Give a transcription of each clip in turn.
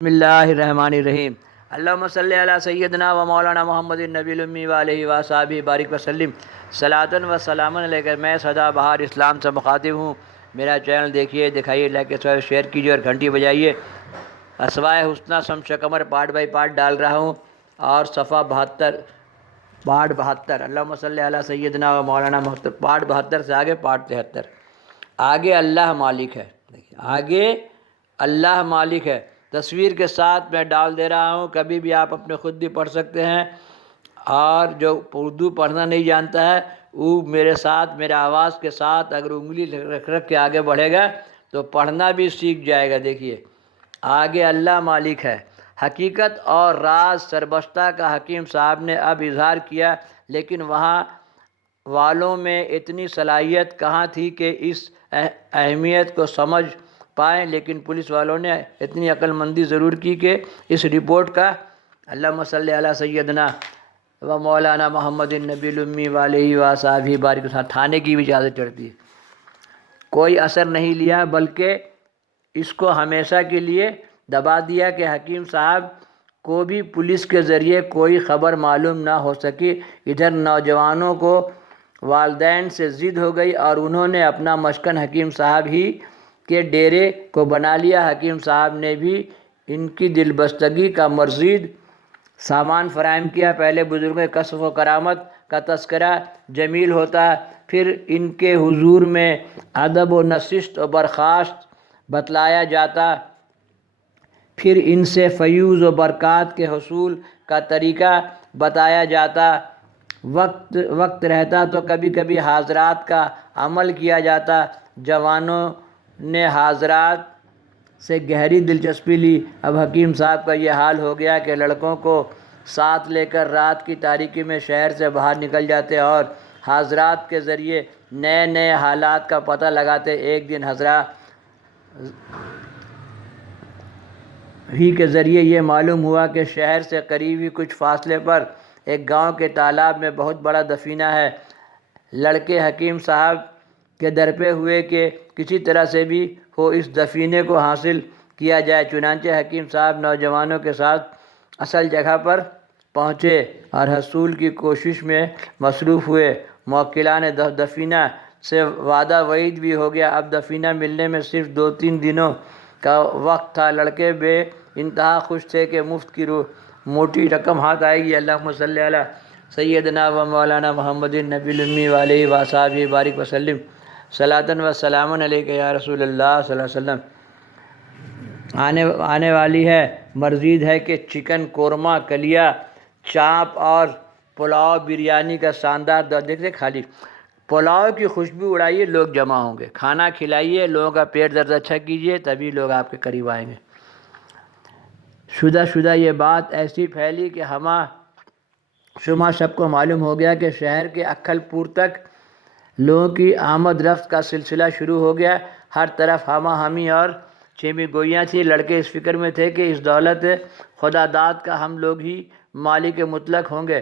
بسم اللہ الرحمن الرحیم۔ اللہم صلی علی سیدنا و مولانا محمد النبی الامی وآلہ وصحبہ بارک وسلم صلاۃ و سلام علیہ۔ میں سدا بہار اسلام سے مخاطب ہوں۔ میرا چینل دیکھیے، دکھائیے، لائک شیئر کیجیے اور گھنٹی بجائیے۔ اسوائے حسنہ شمس قمر پارٹ بائی پارٹ ڈال رہا ہوں اور صفحہ 72 پارٹ 72 اللہم صلی علی سیدنا و مولانا محمد پارٹ 72 سے آگے پارٹ 73۔ آگے اللہ مالک ہے، آگے اللہ مالک ہے، تصویر کے ساتھ میں ڈال دے رہا ہوں۔ کبھی بھی آپ اپنے خود بھی پڑھ سکتے ہیں، اور جو اردو پڑھنا نہیں جانتا ہے وہ میرے ساتھ، میرے آواز کے ساتھ اگر انگلی رکھ کے آگے بڑھے گا تو پڑھنا بھی سیکھ جائے گا۔ دیکھیے، آگے اللہ مالک ہے، حقیقت اور راز سربستہ کا حکیم صاحب نے اب اظہار کیا، لیکن وہاں والوں میں اتنی صلاحیت کہاں تھی کہ اس اہمیت کو سمجھ پائیں، لیکن پولیس والوں نے اتنی عقل مندی ضرور کی کہ اس رپورٹ کا اللہم صلی علی سیدنا و مولانا محمد النبی الامی وآلہ وصحبہ بارک وسلم تھانے کی بھی اجازت چڑھتی ہے، کوئی اثر نہیں لیا، بلکہ اس کو ہمیشہ کے لیے دبا دیا کہ حکیم صاحب کو بھی پولیس کے ذریعے کوئی خبر معلوم نہ ہو سکی۔ ادھر نوجوانوں کو والدین سے ضد ہو گئی اور انہوں نے اپنا مسکن حکیم صاحب ہی کے ڈیرے کو بنا لیا۔ حکیم صاحب نے بھی ان کی دل بستگی کا مزید سامان فراہم کیا۔ پہلے بزرگوں کشف و کرامت کا تذکرہ جمیل ہوتا، پھر ان کے حضور میں ادب و نشست و برخاست بتلایا جاتا، پھر ان سے فیوز و برکات کے حصول کا طریقہ بتایا جاتا۔ وقت رہتا تو کبھی کبھی حاضرات کا عمل کیا جاتا۔ جوانوں نے حاضرات سے گہری دلچسپی لی۔ اب حکیم صاحب کا یہ حال ہو گیا کہ لڑکوں کو ساتھ لے کر رات کی تاریکی میں شہر سے باہر نکل جاتے اور حاضرات کے ذریعے نئے نئے حالات کا پتہ لگاتے۔ ایک دن حضرات ہی کے ذریعے یہ معلوم ہوا کہ شہر سے قریب ہی کچھ فاصلے پر ایک گاؤں کے تالاب میں بہت بڑا دفینہ ہے۔ لڑکے حکیم صاحب کے در پہ ہوئے کہ کسی طرح سے بھی ہو اس دفینے کو حاصل کیا جائے۔ چنانچہ حکیم صاحب نوجوانوں کے ساتھ اصل جگہ پر پہنچے اور حصول کی کوشش میں مصروف ہوئے۔ موکلان دفینہ سے وعدہ وعید بھی ہو گیا۔ اب دفینہ ملنے میں صرف 2-3 دنوں کا وقت تھا۔ لڑکے بے انتہا خوش تھے کہ مفت کی موٹی رقم ہاتھ آئے گی۔ اللہم صلی علی سیدنا و مولانا محمد النبی الامی وآلہ وصحبہ بارک وسلم صلاۃ و سلام علیک یا رسول اللہ صلی اللہ علیہ وسلم۔ آنے والی ہے۔ مزید ہے کہ چکن قورمہ، کلیا، چاپ اور پلاؤ بریانی کا شاندار دیکھتے خالی پلاؤ کی خوشبو اڑائیے، لوگ جمع ہوں گے۔ کھانا کھلائیے، لوگوں کا پیٹ درد اچھا کیجیے، تبھی لوگ آپ کے قریب آئیں گے۔ شدہ یہ بات ایسی پھیلی کہ شما سب کو معلوم ہو گیا کہ شہر کے اکھل پور تک لوگوں کی آمد رفت کا سلسلہ شروع ہو گیا۔ ہر طرف ہما ہمی اور چیمی گوئیاں تھیں۔ لڑکے اس فکر میں تھے کہ اس دولت خدا داد کا ہم لوگ ہی مالک مطلق ہوں گے۔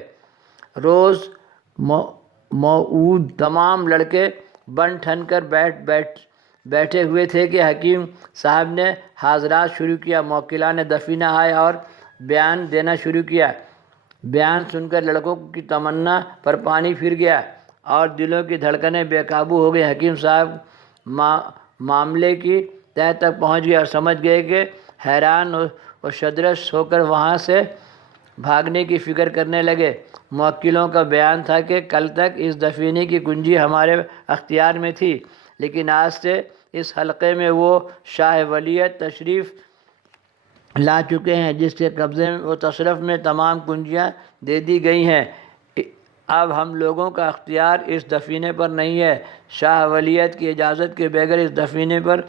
روز موعود تمام لڑکے بن ٹھن کر بیٹھے ہوئے تھے کہ حکیم صاحب نے حاضرات شروع کیا۔ موکلان دفینہ آئے اور بیان دینا شروع کیا۔ بیان سن کر لڑکوں کی تمنا پر پانی پھر گیا اور دلوں کی دھڑکنیں بے قابو ہو گئی۔ حکیم صاحب معاملے کی تہہ تک پہنچ گئے اور سمجھ گئے کہ حیران و شدرش ہو کر وہاں سے بھاگنے کی فکر کرنے لگے۔ موکلوں کا بیان تھا کہ کل تک اس دفینے کی کنجی ہمارے اختیار میں تھی، لیکن آج سے اس حلقے میں وہ شاہ ولیت تشریف لا چکے ہیں جس کے قبضے و تصرف میں تمام کنجیاں دے دی گئی ہیں۔ اب ہم لوگوں کا اختیار اس دفینے پر نہیں ہے۔ شاہ ولیت کی اجازت کے بغیر اس دفینے پر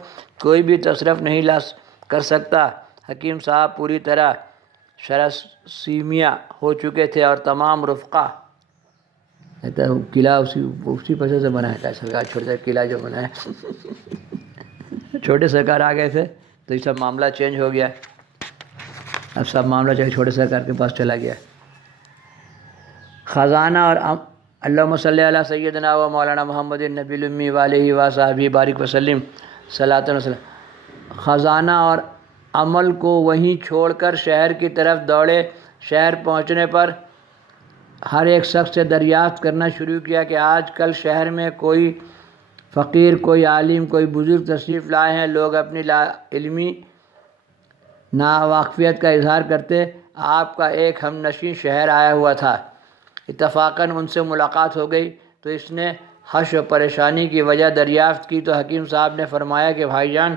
کوئی بھی تصرف نہیں لا کر سکتا۔ حکیم صاحب پوری طرح شراسیمیا ہو چکے تھے اور تمام رفقا قلعہ اسی پیسے سے بنایا تھا۔ سرکار چھوٹا سا قلعہ جو بنایا چھوٹے سرکار آ گئے تھے تو یہ سب معاملہ چینج ہو گیا۔ اب سب معاملہ چھوٹے سرکار کے پاس چلا گیا۔ خزانہ اور اللہم صلی علی سیدنا و مولانا محمد النبی الامی وآلہ وصحبہ بارک وسلم صلاۃ و سلام۔ خزانہ اور عمل کو وہیں چھوڑ کر شہر کی طرف دوڑے۔ شہر پہنچنے پر ہر ایک شخص سے دریافت کرنا شروع کیا کہ آج کل شہر میں کوئی فقیر، کوئی عالم، کوئی بزرگ تشریف لائے ہیں۔ لوگ اپنی لا علمی ناواقفیت کا اظہار کرتے۔ آپ کا ایک ہم نشین شہر آیا ہوا تھا۔ اتفاقاً ان سے ملاقات ہو گئی تو اس نے حش و پریشانی کی وجہ دریافت کی تو حکیم صاحب نے فرمایا کہ بھائی جان،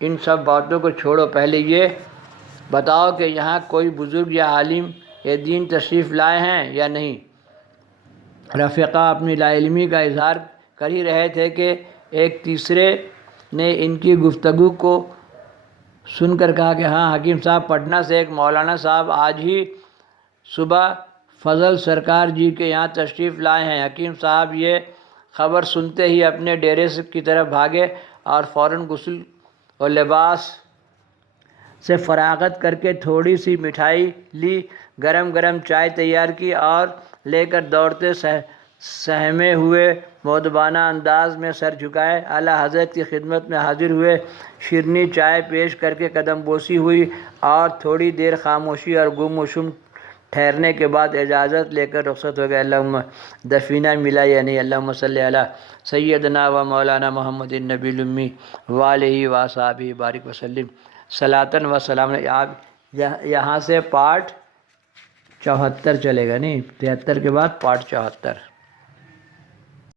ان سب باتوں کو چھوڑو، پہلے یہ بتاؤ کہ یہاں کوئی بزرگ یا عالم یا دین تشریف لائے ہیں یا نہیں۔ رفقا اپنی لا علمی کا اظہار کر ہی رہے تھے کہ ایک تیسرے نے ان کی گفتگو کو سن کر کہا کہ ہاں حکیم صاحب، پٹنہ سے ایک مولانا صاحب آج ہی صبح فضل سرکار جی کے یہاں تشریف لائے ہیں۔ حکیم صاحب یہ خبر سنتے ہی اپنے ڈیرے کی طرف بھاگے اور فوراً غسل اور لباس سے فراغت کر کے تھوڑی سی مٹھائی لی، گرم گرم چائے تیار کی اور لے کر دوڑتے سہمے ہوئے مؤدبانہ انداز میں سر جھکائے اعلیٰ حضرت کی خدمت میں حاضر ہوئے۔ شیرنی چائے پیش کر کے قدم بوسی ہوئی اور تھوڑی دیر خاموشی اور گم و شم ٹھہرنے کے بعد اجازت لے کر رخصت ہو گئے۔ اللہم دفینہ ملا یا نہیں، اللہم صلی علی سیدنا و مولانا محمد النبی الامی وآلہ وصحبہ بارک وسلم صلاۃً و سلام۔ آپ یہاں سے پارٹ 74 چلے گا، نہیں 73 کے بعد پارٹ 74۔